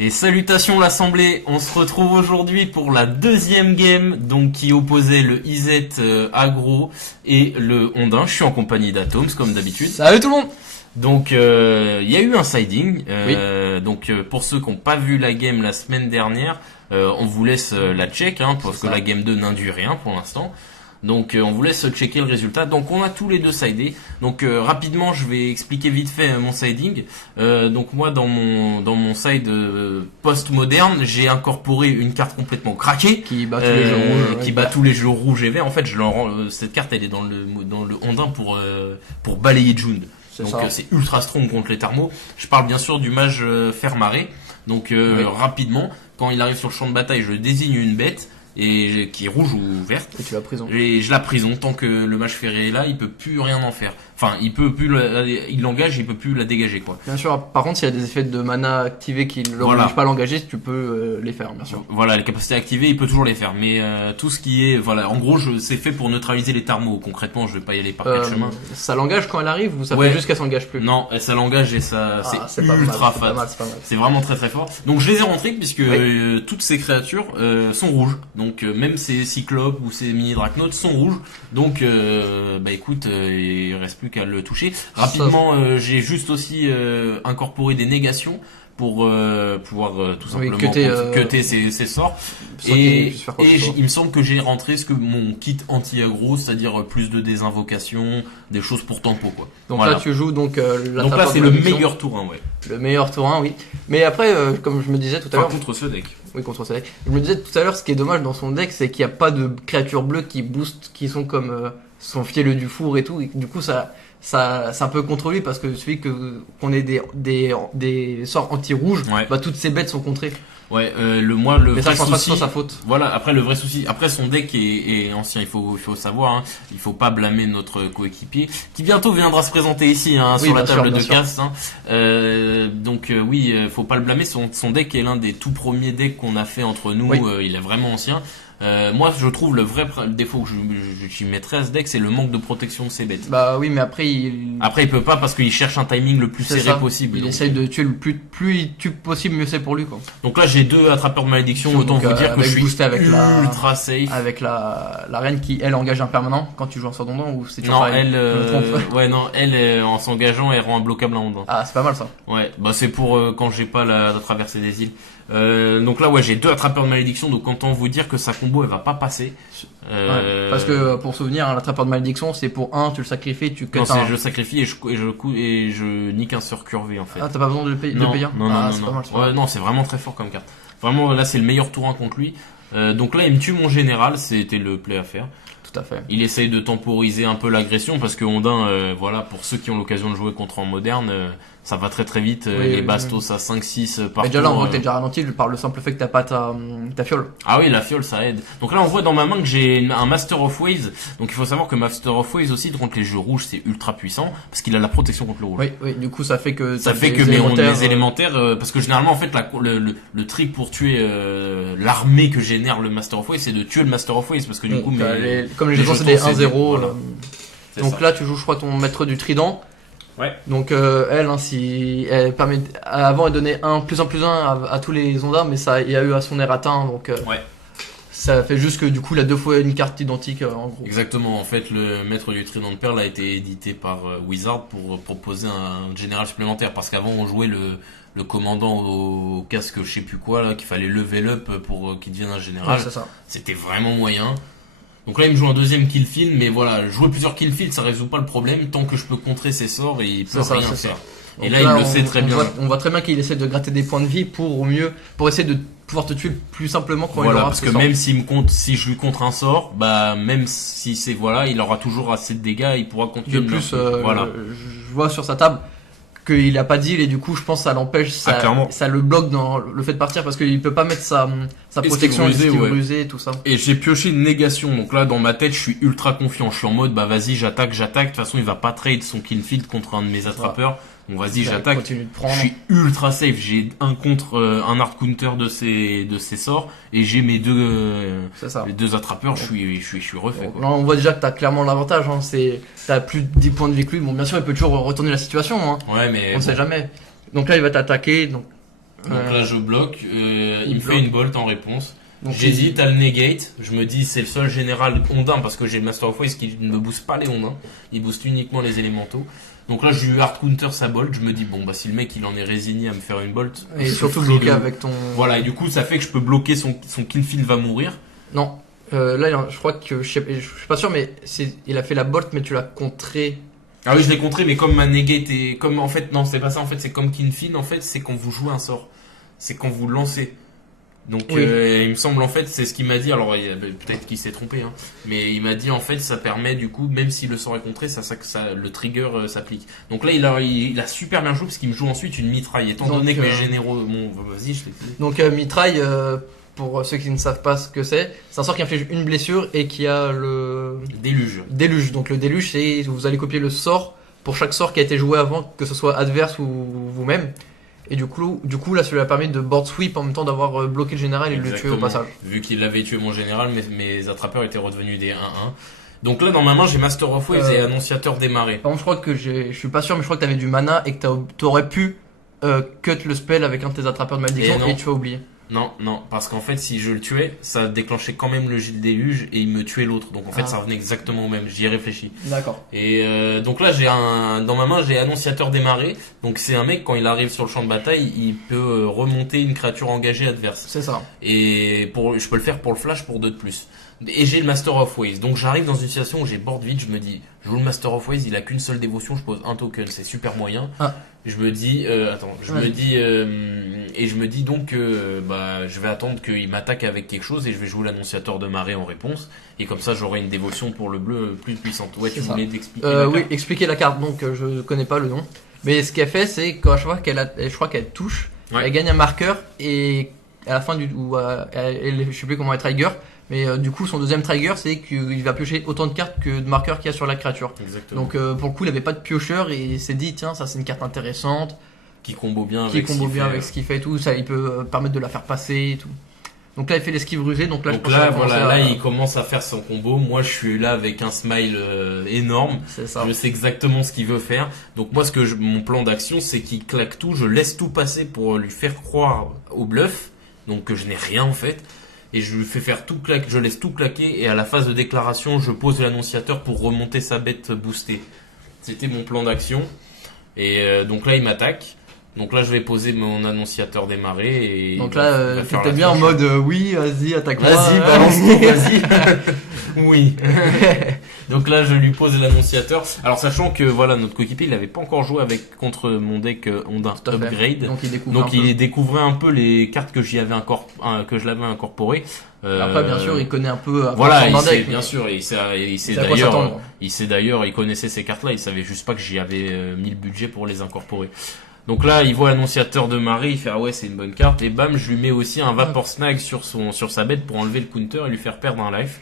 Et salutations l'assemblée, on se retrouve aujourd'hui pour la deuxième game donc qui opposait le IZ Agro et le Ondin. Je suis en compagnie d'Atoms comme d'habitude. Salut tout le monde. Donc il y a eu un siding. Oui. Donc pour ceux qui n'ont pas vu la game la semaine dernière, on vous laisse la check parce que la game 2 n'induit rien pour l'instant. Donc on vous laisse checker le résultat. Donc on a tous les deux sidés. Donc rapidement je vais expliquer vite fait mon siding. Donc moi dans mon side post-moderne, j'ai incorporé une carte complètement craquée Qui bat tous les jeux rouges. qui bat tous les jeux rouges et verts. En fait, cette carte elle est dans le Ondin pour balayer Jund. Donc c'est ultra strong contre les thermos. Je parle bien sûr du mage Fermaré. Donc rapidement, quand il arrive sur le champ de bataille, je désigne une bête et qui est rouge ou verte. Et tu la prison. Et je la prison tant que le mage ferré est là, il peut plus rien en faire. Enfin, il l'engage, il peut plus la dégager quoi. Bien sûr, par contre, s'il y a des effets de mana activés qui ne l'obligent pas à l'engager, tu peux les faire, bien sûr. Voilà, les capacités activées, il peut toujours les faire. Mais tout ce qui est, en gros, c'est fait pour neutraliser les thermos. Concrètement, je vais pas y aller par quatre chemins. Ça l'engage quand elle arrive ou ça fait juste qu'elle s'engage plus? Non, ça l'engage et ça, c'est ultra fat. C'est vraiment très très fort. Donc je les ai rentrés puisque toutes ces créatures sont rouges. Donc même ces cyclopes ou ces mini drachnauts sont rouges. Donc écoute, il reste plus qu'à le toucher. Rapidement, j'ai juste aussi incorporé des négations pour pouvoir tout simplement cutter ses sorts. Et il me semble que j'ai rentré mon kit anti-aggro, c'est-à-dire plus de désinvocation, des choses pour tempo quoi. Donc là tu joues donc là c'est le meilleur tour 1, ouais. Le meilleur tour 1, oui. Mais après comme je me disais tout à l'heure contre ce deck. Oui, contre ce deck. Je me disais tout à l'heure, ce qui est dommage dans son deck, c'est qu'il n'y a pas de créatures bleues qui boostent, qui sont comme son fielleux du four et tout. Et du coup, ça c'est un peu contre lui parce que celui qu'on ait des sorts anti-rouges, toutes ces bêtes sont contrées. Ouais, mais ça, je pense pas que ce soit sa faute. Voilà, après le vrai souci, après son deck est ancien, il faut savoir, il faut pas blâmer notre coéquipier qui bientôt viendra se présenter ici sur la table de cast. Donc oui, faut pas le blâmer. Son deck est l'un des tout premiers decks qu'on a fait entre nous. Il est vraiment ancien. Moi, je trouve le vrai défaut que je mettrais à ce deck, c'est le manque de protection de ses bêtes. Bah oui, mais après il peut pas parce qu'il cherche un timing le plus serré possible. Il essaye de tuer plus il tue possible, mieux c'est pour lui quoi. Donc là, j'ai 2 attrapeurs de malédiction, autant vous dire que je suis ultra safe. Avec la reine qui elle engage un permanent quand tu joues en sort d'ondin ou c'est toujours pareil. Elle en s'engageant, elle rend imbloquable un ondin. Ah, c'est pas mal ça. Ouais, bah c'est pour quand j'ai pas la traversée des îles. Donc là j'ai 2 attrapeurs de malédiction, donc autant vous dire que sa combo elle va pas passer. Parce que pour souvenir, l'attrapeur de malédiction c'est pour tu le sacrifies, tu cuts je le sacrifie et je nique un sort curvé en fait. Ah, t'as pas besoin de le payer? Non. Pas mal, non, c'est vraiment très fort comme carte. Vraiment là c'est le meilleur tour 1 contre lui. Donc là il me tue mon général, c'était le play à faire. Tout à fait. Il essaye de temporiser un peu l'agression parce que Ondin, pour ceux qui ont l'occasion de jouer contre en moderne, ça va très très vite. Les bastos à 5-6 par tour. Déjà là on voit que t'es déjà ralenti par le simple fait que t'as pas ta fiole. Ah oui, la fiole ça aide. Donc là on voit dans ma main que j'ai un Master of Waves. Donc il faut savoir que Master of Waves aussi contre les jeux rouges c'est ultra puissant parce qu'il a la protection contre le rouge. Oui, du coup ça fait que mes élémentaires parce que généralement en fait le trick pour tuer l'armée que génère le Master of Waves c'est de tuer le Master of Waves parce que du coup comme les jetons c'est des 1-0. Donc là tu joues je crois ton maître du trident. Ouais. Donc elle si elle permet avant elle donnait un plus 1 à tous les ondins mais ça il y a eu à son errata donc ça fait juste que du coup il a 2 fois une carte identique en gros. Exactement, en fait le maître du trident de perle a été édité par Wizard pour proposer un général supplémentaire parce qu'avant on jouait le commandant au casque je sais plus quoi là qu'il fallait level up pour qu'il devienne un général. C'est ça. C'était vraiment moyen. Donc là il me joue un deuxième kill field mais voilà, jouer plusieurs kill field ça résout pas le problème tant que je peux contrer ses sorts et il peut rien faire. Et là il le sait très bien. On voit très bien qu'il essaie de gratter des points de vie pour essayer de pouvoir te tuer plus simplement quand il aura parce que même si je lui contre un sort, même si c'est il aura toujours assez de dégâts, il pourra continuer. De plus, je vois sur sa table qu'il a pas d'île et du coup je pense que ça l'empêche, ça le bloque dans le fait de partir parce qu'il peut pas mettre sa protection rusée et tout ça. Et j'ai pioché une négation, donc là dans ma tête je suis ultra confiant, je suis en mode vas-y j'attaque, de toute façon il va pas trade son kill field contre un de mes attrapeurs. Bon vas-y j'attaque, je suis ultra safe, j'ai un hard counter de ses sorts et j'ai mes les 2 attrapeurs, je suis refait quoi. Là on voit déjà que t'as clairement l'avantage, t'as plus de 10 points de vie que lui, bon bien sûr il peut toujours retourner la situation, ouais mais on sait jamais. Donc là il va t'attaquer, donc Donc là je bloque, il me fait une bolt en réponse. Donc, j'hésite à le negate, je me dis c'est le seul général ondin parce que j'ai le Master of Waves qui ne me booste pas les ondins, il booste uniquement les élémentaux. Donc là je lui hard counter sa bolt, je me dis bon bah si le mec il en est résigné à me faire une bolt. Et surtout bloqué avec ton... Voilà, et du coup ça fait que je peux bloquer son kill field va mourir. Non, là je crois que, je suis pas sûr mais il a fait la bolt mais tu l'as contré. Ah oui je l'ai contré mais comme ma negate et comme en fait non c'est pas ça en fait c'est comme Kinfin en fait c'est quand vous jouez un sort, c'est quand vous lancez. Donc oui. Il me semble en fait c'est ce qu'il m'a dit, alors peut-être qu'il s'est trompé hein, mais il m'a dit en fait ça permet du coup même si le sort est contré ça le trigger s'applique. Donc là il a super bien joué parce qu'il me joue ensuite une mitraille étant donné que mes généraux bon vas-y je l'ai fait. Donc mitraille pour ceux qui ne savent pas ce que c'est un sort qui inflige une blessure et qui a le déluge. Donc le déluge c'est vous allez copier le sort pour chaque sort qui a été joué avant, que ce soit adverse ou vous-même. Et du coup là, ça lui a permis de board sweep en même temps d'avoir bloqué le général et de le tuer au passage. Vu qu'il avait tué mon général, mes attrapeurs étaient redevenus des 1-1. Donc là, dans ma main, j'ai Master of Waves et Annonciateur démarré. Par contre, je crois que je suis pas sûr, mais je crois que t'avais du mana et que t'aurais pu cut le spell avec un de tes attrapeurs de malédiction et tu vas oublier. Non, parce qu'en fait, si je le tuais, ça déclenchait quand même le Gilles Déluge et il me tuait l'autre. Donc en fait, ça revenait exactement au même. J'y ai réfléchi. D'accord. Et donc là, dans ma main, j'ai Annonciateur démarré. Donc c'est un mec, quand il arrive sur le champ de bataille, il peut remonter une créature engagée adverse. C'est ça. Et je peux le faire pour le flash pour 2 de plus. Et j'ai le Master of Waves. Donc j'arrive dans une situation où j'ai board vide, je me dis, je joue le Master of Waves, il a qu'une seule dévotion, je pose un token, c'est super moyen. Je me dis, je me dis donc je vais attendre qu'il m'attaque avec quelque chose et je vais jouer l'Annonciateur de marée en réponse. Et comme ça j'aurai une dévotion pour le bleu plus puissante. Ouais, tu voulais t'expliquer oui, expliquer la carte, donc je connais pas le nom. Mais ce qu'elle fait, c'est quand je crois qu'elle touche, elle gagne un marqueur et à la fin je sais plus comment elle trigger. Mais du coup, son deuxième trigger, c'est qu'il va piocher autant de cartes que de marqueurs qu'il y a sur la créature. Exactement. Donc pour le coup, il avait pas de piocheur et il s'est dit tiens, ça c'est une carte intéressante. Qui combo bien avec ce qu'il fait et tout. Ça, il peut permettre de la faire passer et tout. Donc là, il fait l'esquive rusée. Donc là, il commence à faire son combo. Moi, je suis là avec un smile énorme. C'est ça. Je sais exactement ce qu'il veut faire. Donc moi, mon plan d'action, c'est qu'il claque tout. Je laisse tout passer pour lui faire croire au bluff. Donc que je n'ai rien en fait. Et je lui fais faire tout claquer, je laisse tout claquer et à la phase de déclaration, je pose l'annonciateur pour remonter sa bête boostée. C'était mon plan d'action. Et donc là, il m'attaque. Donc là, je vais poser mon annonciateur démarré. Et donc là, t'étais bien en mode oui, vas-y, attaque-moi. Vas-y, balance-moi, vas-y. Oui. Donc là, je lui pose l'annonciateur. Alors, sachant que voilà, notre coéquipier, il n'avait pas encore joué contre mon deck Ondin Upgrade. Donc il découvrait un peu les cartes que je l'avais incorporées. Après, bien sûr, il connaît un peu. Voilà, bien sûr, il sait d'ailleurs, il connaissait ces cartes-là. Il savait juste pas que j'y avais mis le budget pour les incorporer. Donc là, il voit l'annonciateur de marée, il fait ah ouais, c'est une bonne carte. Et bam, je lui mets aussi un Vapor Snag sur sa bête pour enlever le counter et lui faire perdre un life.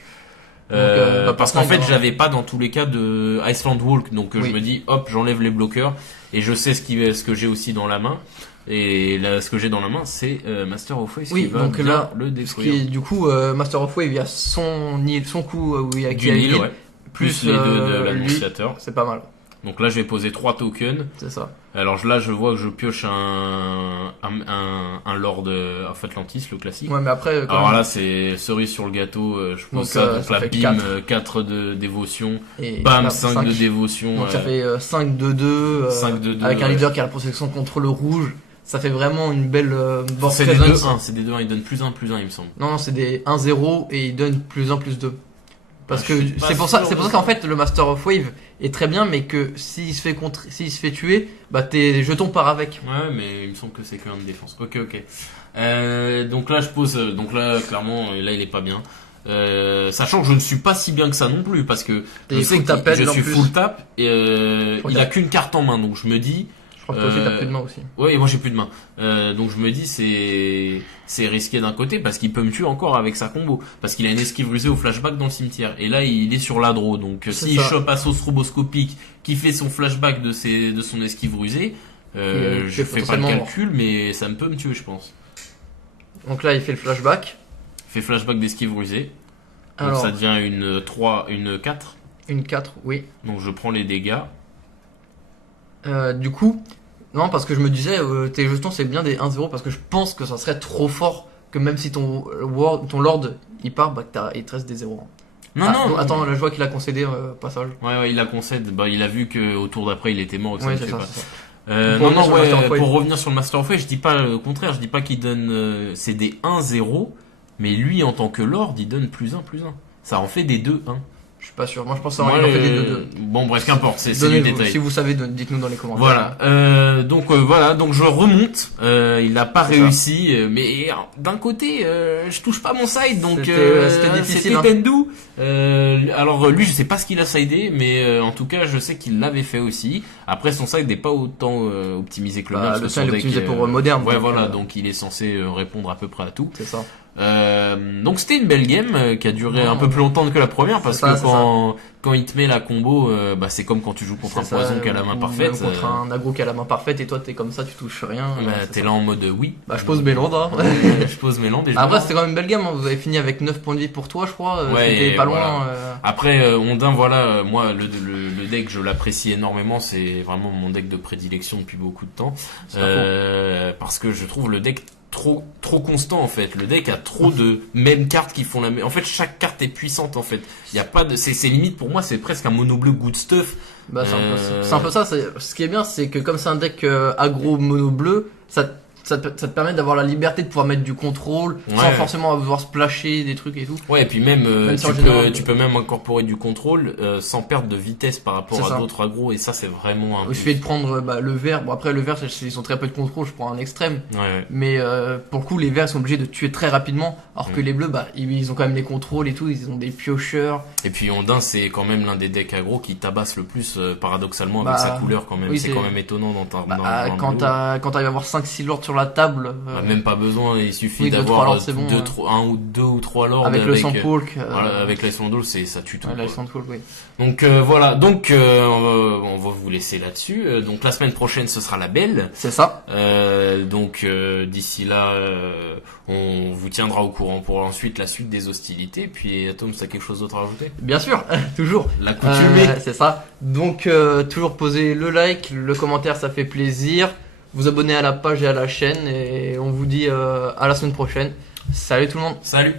Parce qu'en fait, j'avais pas dans tous les cas de Iceland Walk, donc je me dis hop, j'enlève les bloqueurs et je sais ce que j'ai aussi dans la main. Et là, ce que j'ai dans la main, c'est Master of Wave qui va donc là, le détruire. Du coup, Master of Wave, il y a son coup où il y a du Nil, plus les deux de l'annonciateur. C'est pas mal. Donc là, je vais poser 3 tokens. C'est ça. Alors là, je vois que je pioche un Lord of Atlantis, le classique. Ouais, mais après. Alors là, c'est cerise sur le gâteau. Je pose ça, donc la bim, 4 de dévotion. Et bam, 5 de dévotion. Donc ça fait 5 de 2. 5 de 2. Avec un leader qui a la protection contre le rouge. Ça fait vraiment une belle board c'est des 2-1, c'est des 2-1, il donne +1, +1, il me semble. Non, c'est des 1-0 et il donne +1, +2. Parce que c'est pour ça qu'en fait le Master of Wave est très bien, mais que s'il se fait tuer, bah tes jetons partent avec. Ouais, mais il me semble que c'est que 1 de défense. Ok. Donc là je pose, donc là clairement, là il est pas bien. Sachant que je ne suis pas si bien que ça non plus, parce que je sais que je suis full tap et il a qu'une carte en main, donc je me dis. Je crois que toi aussi t'as plus de main aussi. Ouais, et moi j'ai plus de main. Donc je me dis c'est risqué d'un côté parce qu'il peut me tuer encore avec sa combo, parce qu'il a une esquive rusée au flashback dans le cimetière. Et là il est sur l'adro, donc s'il chope Assos Roboscopique qui fait son flashback de son esquive rusée, je fais pas le calcul, mais ça peut me tuer je pense. Donc là il fait le flashback. Il fait flashback d'esquive rusée. Donc alors, ça devient une 4. Une 4, oui. Donc je prends les dégâts. Du coup, Non, parce que je me disais, tes jetons c'est bien des 1-0 parce que je pense que ça serait trop fort que même si ton Lord il part, bah il te reste des 0. Non. Attends, là je vois qu'il a concédé passage. Ouais, il a concédé. Bah, il a vu qu'au tour d'après il était mort. Ouais, c'est ça. Pour revenir sur le Master of Way, je dis pas le contraire, je dis pas qu'il donne. C'est des 1-0, mais lui en tant que Lord, il donne +1. Ça en fait des 2-1. Je suis pas sûr. Moi, je pense qu'il en fait des 2-2. Bon, bref, qu'importe, c'est du détail. Si vous savez, dites-nous dans les commentaires. Voilà. Donc je remonte. Il a pas réussi, mais d'un côté, je touche pas mon side, donc c'était difficile. C'était Tendu. Alors lui, je sais pas ce qu'il a sidé, mais en tout cas, je sais qu'il l'avait fait aussi. Après, son side n'est pas autant optimisé que le mien. Le sien est optimisé pour moderne. Ouais, voilà. Donc il est censé répondre à peu près à tout. C'est ça. Donc c'était une belle game qui a duré un peu plus longtemps que la première parce que quand il te met la combo, bah c'est comme quand tu joues contre un poison qui a la main parfaite. Même contre un aggro qui a la main parfaite et toi t'es comme ça, tu touches rien. Bah, t'es là en mode oui. Bah je pose mes landes. Hein. Je pose mes landes. Après c'était quand même une belle game. Hein. Vous avez fini avec 9 points de vie pour toi, je crois. C'était pas loin. Après Ondin, voilà, moi le deck je l'apprécie énormément. C'est vraiment mon deck de prédilection depuis beaucoup de temps. Parce que je trouve le deck trop constant en fait. Le deck a trop de mêmes cartes qui font la même. En fait, chaque carte est puissante en fait. Il y a pas de c'est limite pour moi, c'est presque un mono bleu good stuff. Bah c'est un peu ça, ce qui est bien c'est que comme c'est un deck aggro mono bleu, ça te permet d'avoir la liberté de pouvoir mettre du contrôle sans forcément avoir splasher des trucs et tout. Ouais, et puis même tu peux même incorporer du contrôle sans perdre de vitesse par rapport à d'autres aggros, et ça c'est vraiment il suffit de prendre le vert. Bon après le vert ils ont très peu de contrôle, je prends un extrême. Mais pour le coup les verts ils sont obligés de tuer très rapidement alors que les bleus ils ont quand même les contrôles et tout, ils ont des piocheurs. Et puis Ondin c'est quand même l'un des decks aggro qui tabasse le plus paradoxalement avec sa couleur quand même. Oui, c'est quand même étonnant quand t'arrives à avoir 5-6 lords sur la table, même pas besoin, il suffit d'avoir deux ou trois lords avec le Sandfolk. Avec la Sandfolk, ça tue tout. La Sandfolk, oui. Donc voilà, on va vous laisser là-dessus. Donc la semaine prochaine ce sera la belle. C'est ça. Donc d'ici là on vous tiendra au courant pour ensuite la suite des hostilités. Puis Atom, t'as quelque chose d'autre à rajouter? Bien sûr, toujours. La coutumée. C'est ça. Donc toujours poser le like, le commentaire, ça fait plaisir. Vous abonner à la page et à la chaîne et on vous dit à la semaine prochaine. Salut tout le monde. Salut.